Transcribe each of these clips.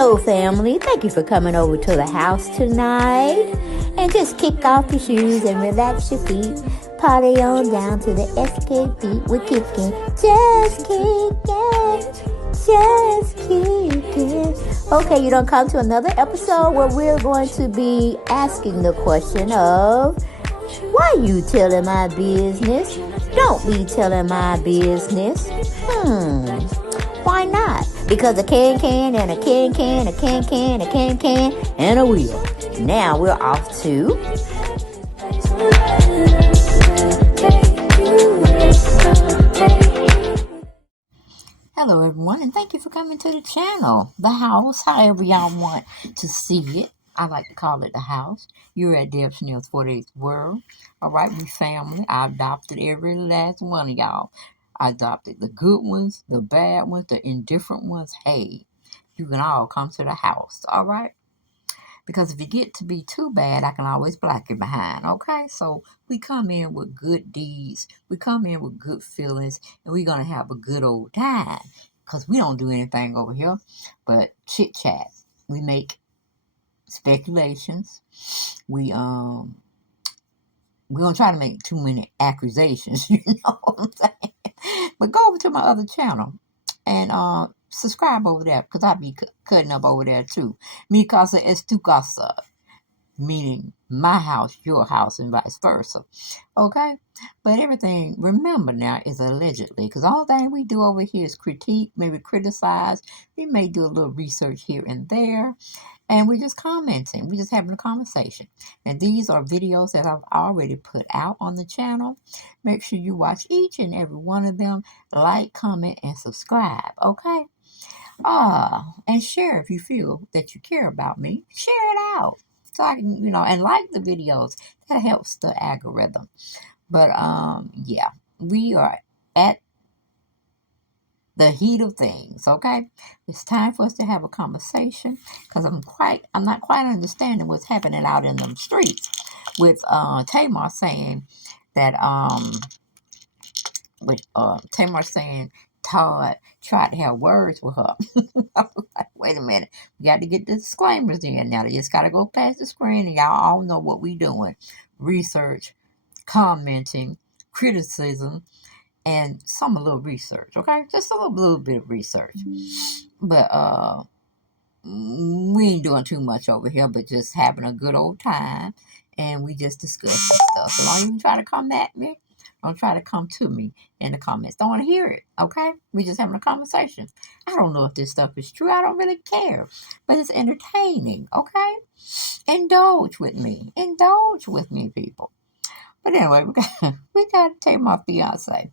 Hello, family. Thank you for coming over to the house tonight. And just kick off your shoes and relax your feet. Party on down to the SK beat. We're kicking. Just kicking. Just kicking. Okay, you don't come to another episode where we're going to be asking the question of, why you telling my business? Don't be telling my business. Why not? Because a can and a can, a can, a can, and a wheel. Now we're off to... Hello, everyone, and thank you for coming to the channel. The house, however y'all want to see it. I like to call it the house. You're at Deb Snell's 48th World. All right, we family. I adopted every last one of y'all. I adopted the good ones, the bad ones, the indifferent ones. Hey, you can all come to the house, all right? Because if you get to be too bad, I can always block you behind, okay? So we come in with good deeds. We come in with good feelings, and we're going to have a good old time. Because we don't do anything over here but chit-chat. We make speculations. We don't try to make too many accusations, you know what I'm saying? But go over to my other channel and subscribe over there, because I'll be cutting up over there too. Mi casa es tu casa, meaning my house, your house, and vice versa. Okay? But everything, remember now, is allegedly, because all thing we do over here is critique, maybe criticize. We may do a little research here and there. And we're just commenting. We're just having a conversation. And these are videos that I've already put out on the channel. Make sure you watch each and every one of them. Like, comment, and subscribe. Okay? And share if you feel that you care about me. Share it out. So I can, and like the videos. That helps the algorithm. But, yeah. We are at the heat of things, okay? It's time for us to have a conversation, because I'm not quite understanding what's happening out in the streets with Tamar saying that Tamar saying Todd tried to have words with her. I was like, wait a minute, we got to get the disclaimers in now. They just got to go past the screen, and y'all all know what we doing: research, commenting, criticism, and a little research, okay? Just a little bit of research. But we ain't doing too much over here, but just having a good old time, and we just discussing stuff. So don't even try to come at me. Don't try to come to me in the comments. Don't want to hear it, okay? We just having a conversation. I don't know if this stuff is true. I don't really care. But it's entertaining, okay? Indulge with me. Indulge with me, people. But anyway, we got to take my fiance.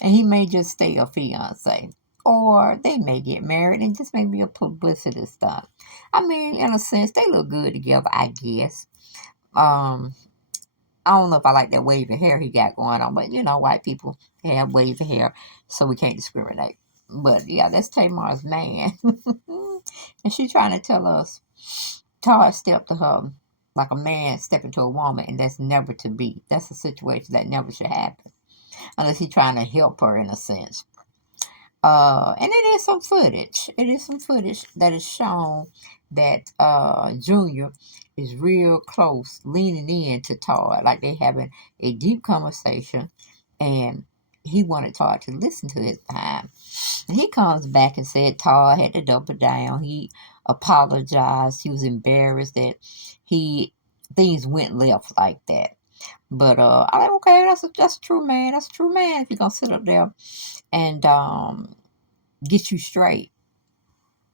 And he may just stay a fiance. Or they may get married and just may be a publicity stunt. I mean, in a sense, they look good together, I guess. I don't know if I like that wavy hair he got going on. But, white people have wavy hair, so we can't discriminate. But, yeah, that's Tamar's man. And she's trying to tell us Todd stepped to her like a man stepping to a woman. And that's never to be. That's a situation that never should happen. Unless he's trying to help her in a sense. And it is some footage. It is some footage that is shown that Junior is real close, leaning in to Todd, like they having a deep conversation, and he wanted Todd to listen to his time. And he comes back and said Todd had to double down. He apologized. He was embarrassed that things went left like that. But I'm like, okay, that's a true man. That's a true man if you're going to sit up there and get you straight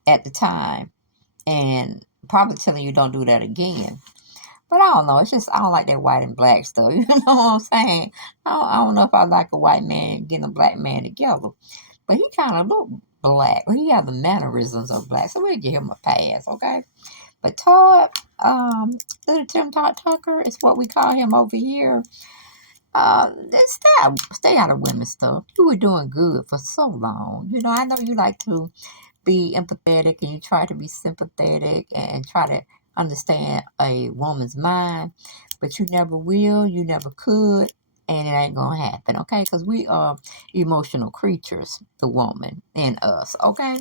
at the time and probably telling you don't do that again. But I don't know. It's just, I don't like that white and black stuff. You know what I'm saying? I don't know if I like a white man getting a black man together. But he kind of look black. He has the mannerisms of black. So we'll give him a pass, okay? But Todd, little Tim ToddTucker is what we call him over here. Stay out of women's stuff. You were doing good for so long. I know you like to be empathetic and you try to be sympathetic and try to understand a woman's mind, but you never will, you never could, and it ain't gonna happen, okay? Because we are emotional creatures, the woman and us, okay?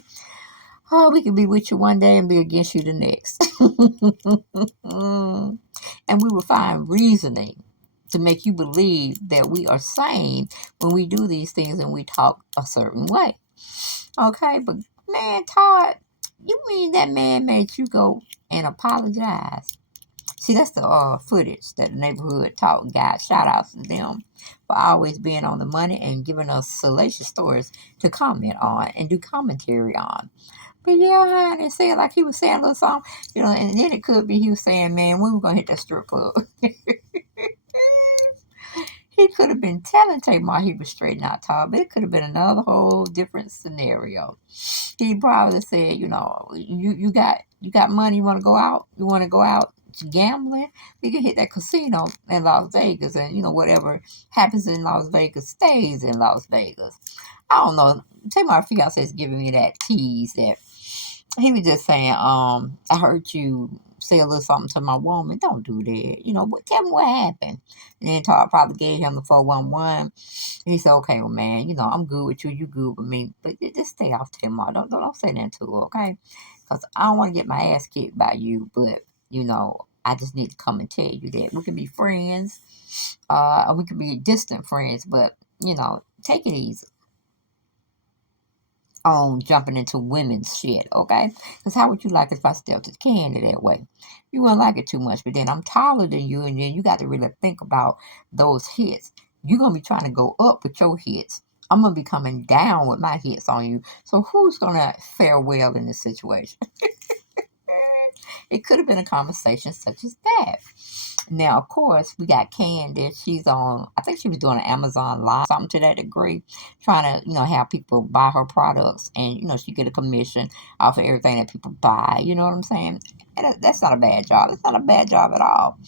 Oh, we could be with you one day and be against you the next. And we will find reasoning to make you believe that we are sane when we do these things and we talk a certain way. Okay, but man, Todd, you mean that man made you go and apologize? See, that's the footage that the neighborhood talk got. Shout outs to them for always being on the money and giving us salacious stories to comment on and do commentary on. But yeah, and it said like he was saying a little something, and then it could be he was saying, man, when we gonna hit that strip club? He could have been telling Tamar he was straight out Todd, but it could have been another whole different scenario. He probably said, you got money, you wanna go out? You wanna go out gambling? We can hit that casino in Las Vegas, and whatever happens in Las Vegas stays in Las Vegas. I don't know. Tamar fiance is giving me that tease that he was just saying, I heard you say a little something to my woman. Don't do that. Tell me what happened. And then Todd probably gave him the 411. He said, okay, well, man, I'm good with you. You good with me. But just stay off Tamar. Don't say that to her, okay? Because I don't want to get my ass kicked by you. But, I just need to come and tell you that we can be friends. Or we can be distant friends. But, take it easy on jumping into women's shit, okay? Because how would you like if I stepped to Kandi that way? You wouldn't like it too much, but then I'm taller than you, and then you got to really think about those hits. You're going to be trying to go up with your hits. I'm going to be coming down with my hits on you. So who's going to fare well in this situation? It could have been a conversation such as that. Now, of course, we got Kandi. She's on, I think she was doing an Amazon Live, something to that degree, trying to, have people buy her products and, she get a commission off of everything that people buy. You know what I'm saying? And that's not a bad job. It's not a bad job at all.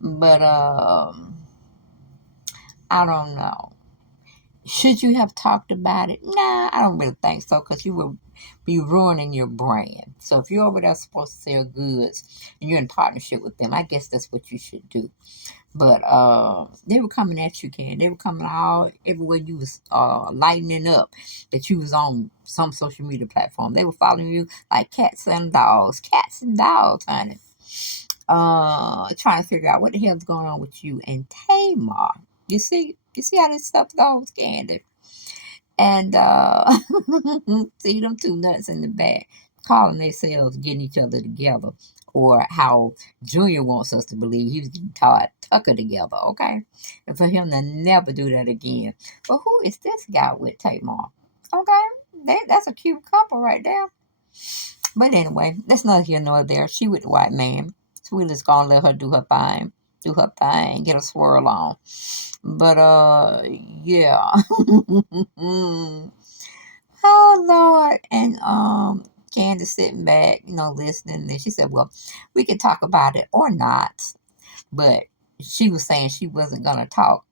But I don't know. Should you have talked about it? Nah, I don't really think so, because you will be ruining your brand. So if you're over there supposed to sell goods and you're in partnership with them, I guess that's what you should do. But they were coming at you, Ken. They were coming all everywhere you was lightening up that you was on some social media platform. They were following you like cats and dogs. Cats and dogs, honey. Trying to figure out what the hell's going on with you and Tamar. You see how this stuff goes, Kandi. And see them two nuts in the back calling themselves getting each other together. Or how Junior wants us to believe he was getting ToddTucker together, okay? And for him to never do that again. But who is this guy with Tamar? Okay? That's a cute couple right there. But anyway, that's neither here nor there. She with the white man. So we just gonna let her do her thing. Get a swirl on. But yeah. Oh Lord. And Candace sitting back, listening, and she said, well, we can talk about it or not. But she was saying she wasn't gonna talk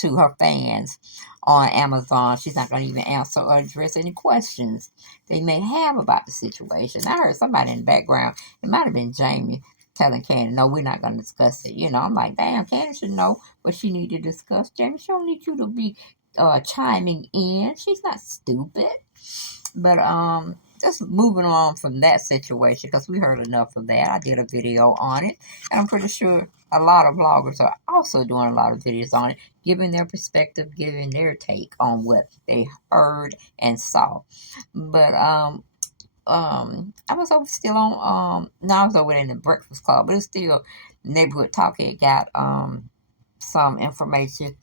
to her fans on Amazon. She's not gonna even answer or address any questions they may have about the situation. I heard somebody in the background, it might have been Jamie, telling Kandi, no, we're not gonna discuss it. I'm like, damn, Kandi should know what she need to discuss. Jamie, she don't need you to be chiming in. She's not stupid. But just moving on from that situation, because we heard enough of that. I did a video on it, and I'm pretty sure a lot of vloggers are also doing a lot of videos on it, giving their perspective, giving their take on what they heard and saw. But I was over still on no, I was over in the Breakfast Club, but it's still neighborhood talk. It got some information.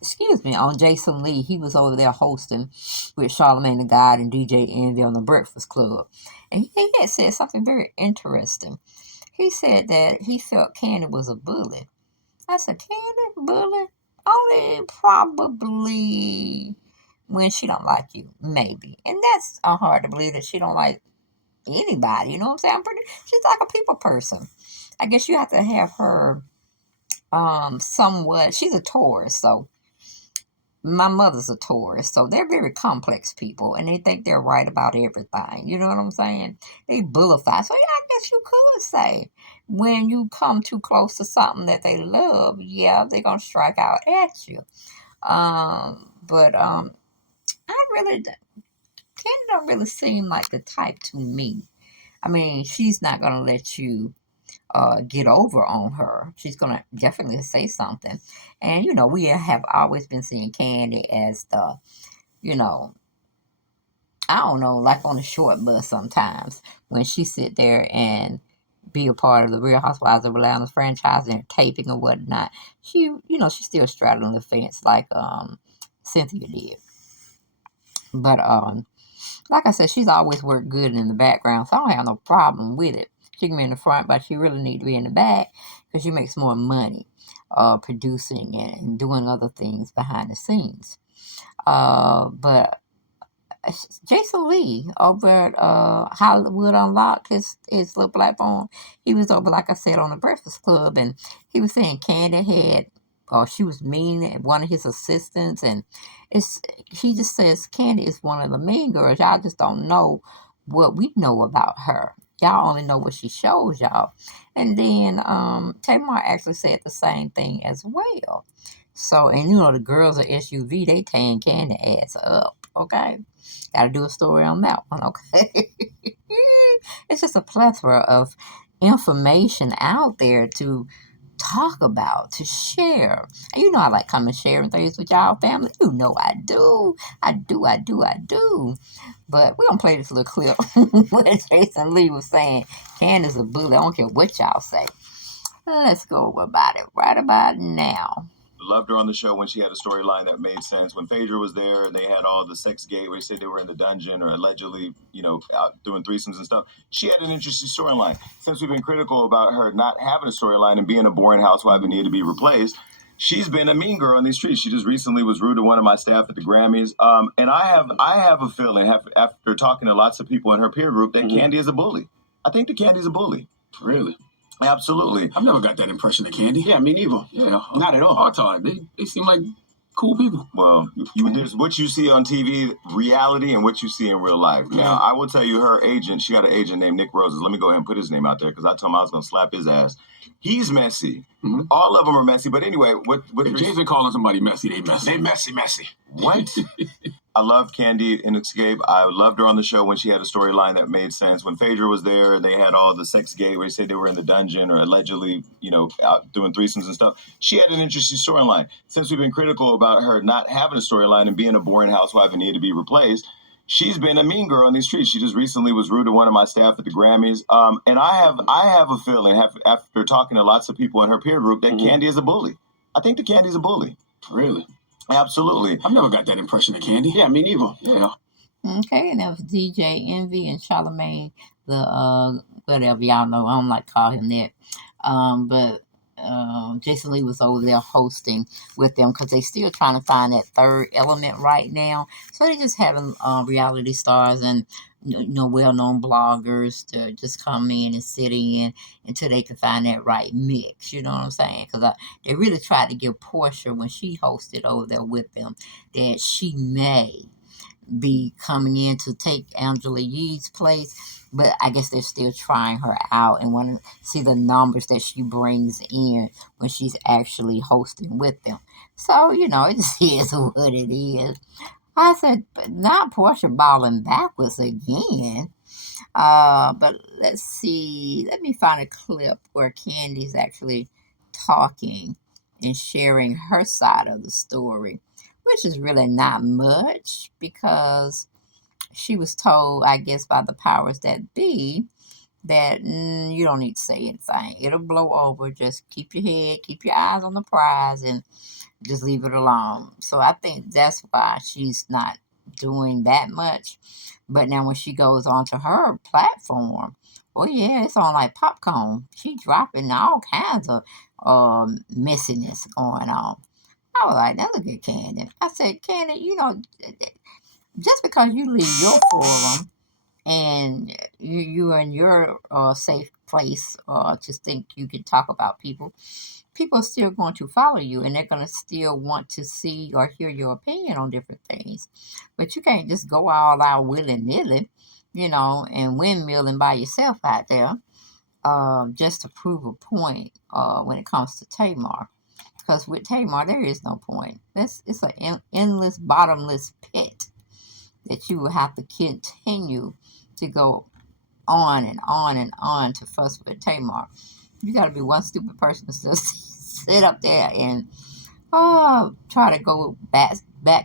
Excuse me, on Jason Lee. He was over there hosting with Charlamagne the God and DJ Envy on the Breakfast Club. And he had said something very interesting. He said that he felt Kandi was a bully. I said, Kandi, bully? Only probably when she don't like you, maybe. And that's hard to believe that she don't like anybody. You know what I'm saying? She's like a people person. I guess you have to have her somewhat. She's a Taurus, so my mother's a Taurus, so they're very complex people, and they think they're right about everything. You know what I'm saying? They bullify. So yeah, I guess you could say when you come too close to something that they love, yeah, they're gonna strike out at you. But I really Kandi don't really seem like the type to me. I mean, she's not gonna let you get over on her. She's gonna definitely say something. And we have always been seeing Kandi as the, you know, I don't know, like on the short bus sometimes when she sit there and be a part of the Real Housewives of Atlanta franchise and taping or whatnot. She's still straddling the fence like Cynthia did. But like I said, she's always worked good in the background, so I don't have no problem with it. She can be in the front, but she really need to be in the back because she makes more money producing and doing other things behind the scenes. But Jason Lee over at Hollywood Unlocked, his little platform. He was over, like I said, on the Breakfast Club, and he was saying Kandi had, or she was mean at one of his assistants, and he just says Kandi is one of the mean girls. Y'all just don't know what we know about her. Y'all only know what she shows y'all. And then Tamar actually said the same thing as well. So, and the girls at SUV, they tearing Kandi ass up, okay? Gotta do a story on that one, okay? It's just a plethora of information out there to talk about, to share. And I like coming sharing things with y'all family. I do. I do. But we're going to play this little clip where Jason Lee was saying, Candace a bully. I don't care what y'all say. Let's go about it right about now. Loved her on the show when she had a storyline that made sense. When Phaedra was there and they had all the sex gate where they said they were in the dungeon or allegedly, out doing threesomes and stuff, she had an interesting storyline. Since we've been critical about her not having a storyline and being a boring housewife and needed to be replaced, she's been a mean girl on these streets. She just recently was rude to one of my staff at the Grammys. And I have a feeling, after talking to lots of people in her peer group, that Kandi is a bully. I think that Kandi's a bully. Really? Absolutely. I've never got that impression of Kandi. Yeah, me neither. Yeah, not at all. Todd, they seem like cool people. Well, there's what you see on TV, reality, and what you see in real life. Now, I will tell you, her agent, she got an agent named Nick Roses. Let me go ahead and put his name out there because I told him I was going to slap his ass. He's messy. All of them are messy. But anyway, if Jason calling somebody messy, they messy. They messy. What? I loved Kandi in Escape. I loved her on the show when she had a storyline that made sense. When Phaedra was there and they had all the sex gate where they said they were in the dungeon or allegedly, out doing threesomes and stuff, she had an interesting storyline. Since we've been critical about her not having a storyline and being a boring housewife and needed to be replaced, she's been a mean girl on these streets. She just recently was rude to one of my staff at the Grammys. And I have a feeling, after talking to lots of people in her peer group, that Kandi is a bully. I think that Kandi's a bully. Really? Absolutely. I've never got that impression of Kandi. Yeah, me neither. Yeah. Okay, and that was DJ Envy and Charlamagne, the whatever y'all know. I don't like to call him that. But Jason Lee was over there hosting with them because they still trying to find that third element right now. So they just having reality stars and well-known bloggers to just come in and sit in until they can find that right mix. You know what I'm saying? Because they really tried to give Portia, when she hosted over there with them, that she may be coming in to take Angela Yee's place, but I guess they're still trying her out and want to see the numbers that she brings in when she's actually hosting with them. So, it just is what it is. I said, but not Portia balling backwards again. But let's see. Let me find a clip where Kandi's actually talking and sharing her side of the story, which is really not much because she was told, I guess, by the powers that be that you don't need to say anything. It'll blow over. Just keep your head, keep your eyes on the prize, and just leave it alone. So I think that's why she's not doing that much. But now when she goes onto her platform, well, yeah, it's on like popcorn. She dropping all kinds of messiness going on. I was like, now look at Kandi. I said, Kandi, just because you leave your forum and you're in your safe place to think you can talk about people are still going to follow you, and they're going to still want to see or hear your opinion on different things. But you can't just go all out willy-nilly, and windmilling by yourself out there just to prove a point when it comes to Tamar. Because with Tamar, there is no point. It's an endless, bottomless pit. that you will have to continue to go on and on and on to fuss with Tamar. You got to be one stupid person to just sit up there and try to go back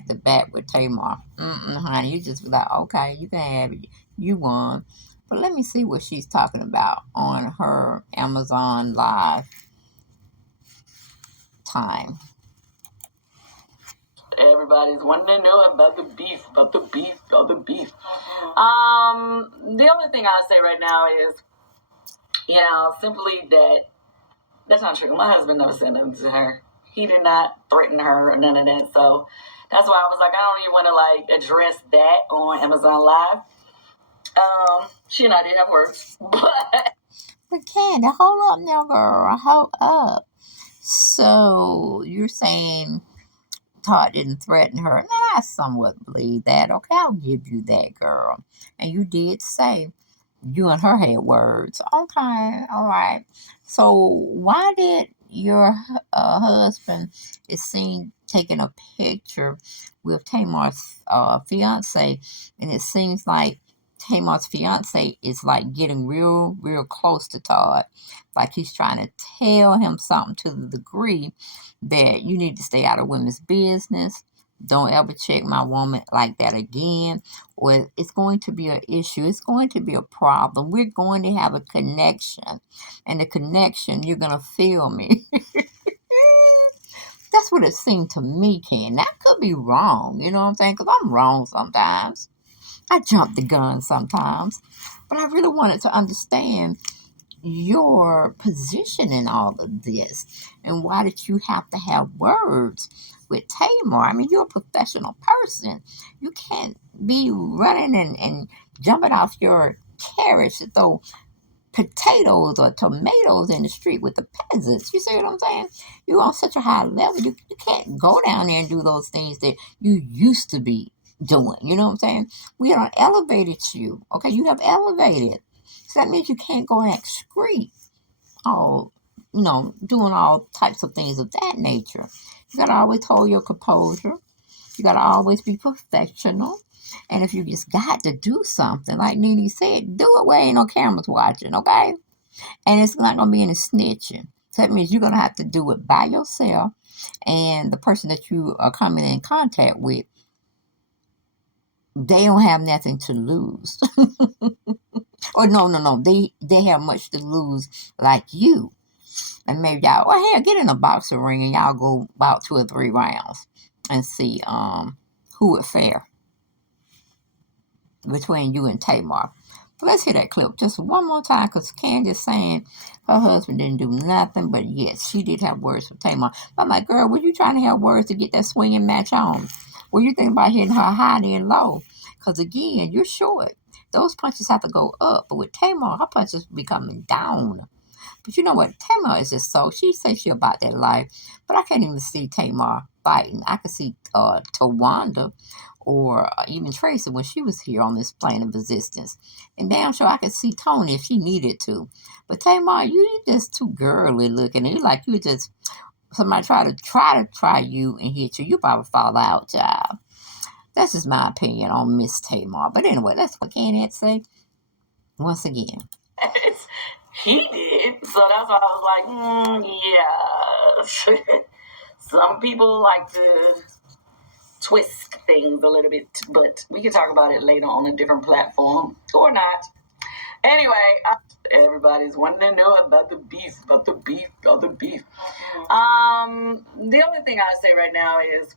to back with Tamar. Honey, you just be like, okay, you can have it. You won. But let me see what she's talking about on her Amazon Live time. Everybody's wanting to know about the beef, about the beef, about the beef. The only thing I'll say right now is, simply that's not true. My husband never said nothing to her. He did not threaten her or none of that. So that's why I was like, I don't even want to address that on Amazon Live. She and I did have words, But Kandi, hold up now, girl. Hold up. So you're saying Todd didn't threaten her? Now, I somewhat believe that. Okay, I'll give you that, girl. And you did say you and her had words. Okay, all right. So why did your husband is seen taking a picture with Tamar's fiance, and it seems like Tamar's fiance is getting real, real close to Todd, like he's trying to tell him something to the degree that you need to stay out of women's business. Don't ever check my woman like that again, or it's going to be an issue. It's going to be a problem. We're going to have a connection, and the connection, you're going to feel me. That's what it seemed to me, Ken. That could be wrong, you know what I'm saying? Because I'm wrong sometimes. I jump the gun sometimes. But I really wanted to understand your position in all of this, and why did you have to have words with Tamar? I mean, you're a professional person. You can't be running and jumping off your carriage to throw potatoes or tomatoes in the street with the peasants. You see what I'm saying? You're on such a high level. You can't go down there and do those things that you used to be doing. You know what I'm saying? We have elevated you. Okay, you have elevated. So that means you can't go and excrete all, doing all types of things of that nature. You gotta always hold your composure. You gotta always be professional. And if you just got to do something, like Nene said, do it where ain't no cameras watching, okay? And it's not gonna be any snitching. So that means you're gonna have to do it by yourself, and the person that you are coming in contact with, they don't have nothing to lose. Or no. They have much to lose, like you. And maybe y'all, well, hell, get in a boxing ring and y'all go about 2 or 3 rounds and see who would fare between you and Tamar. But let's hear that clip just one more time, because Candi's saying her husband didn't do nothing, but yes, she did have words with Tamar. But I'm like, girl, were you trying to have words to get that swinging match on? Were you thinking about hitting her high and low? Because again, you're short. Those punches have to go up, but with Tamar, her punches be coming down. But you know what? Tamar is just so, she says she about that life, but I can't even see Tamar fighting. I could see Tawanda or even Tracy when she was here on this plane of existence. And damn sure I could see Tony if she needed to. But Tamar, you just too girly looking. You like you just, somebody try to try you and hit you. You probably fall out, child. That's just my opinion on Miss Tamar. But anyway, that's what Kandi say. Once again. He did. So that's why I was like, yeah. Some people like to twist things a little bit, but we can talk about it later on a different platform or not. Anyway, everybody's wanting to know about the beef, about the beef, about the beef. The only thing I say right now is,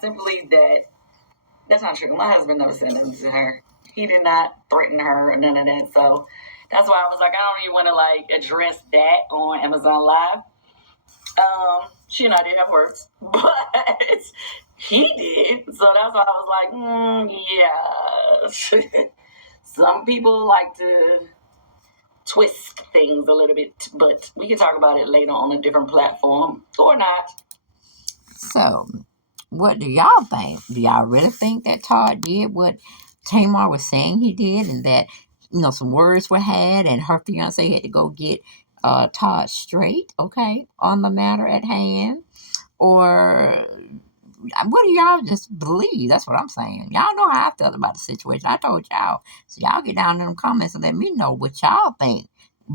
simply that's not true. My husband never said nothing to her. He did not threaten her or none of that. So that's why I was like, I don't even want to address that on Amazon Live. She and I did have words, but he did. So that's why I was like, yeah. Some people like to twist things a little bit, but we can talk about it later on a different platform or not. So, what do y'all think? Do y'all really think that Todd did what Tamar was saying he did, and that, some words were had, and her fiance had to go get Todd straight, okay, on the matter at hand? Or what do y'all just believe? That's what I'm saying. Y'all know how I felt about the situation. I told y'all. So y'all get down in them comments and let me know what y'all think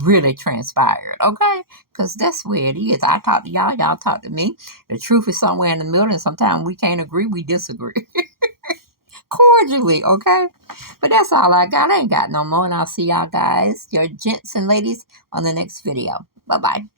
really transpired, okay? Because that's where it is. I talk to y'all, y'all talk to me. The truth is somewhere in the middle, and sometimes we can't agree, we disagree. Cordially, okay? But that's all I got. I ain't got no more, and I'll see y'all guys, your gents and ladies, on the next video. Bye-bye.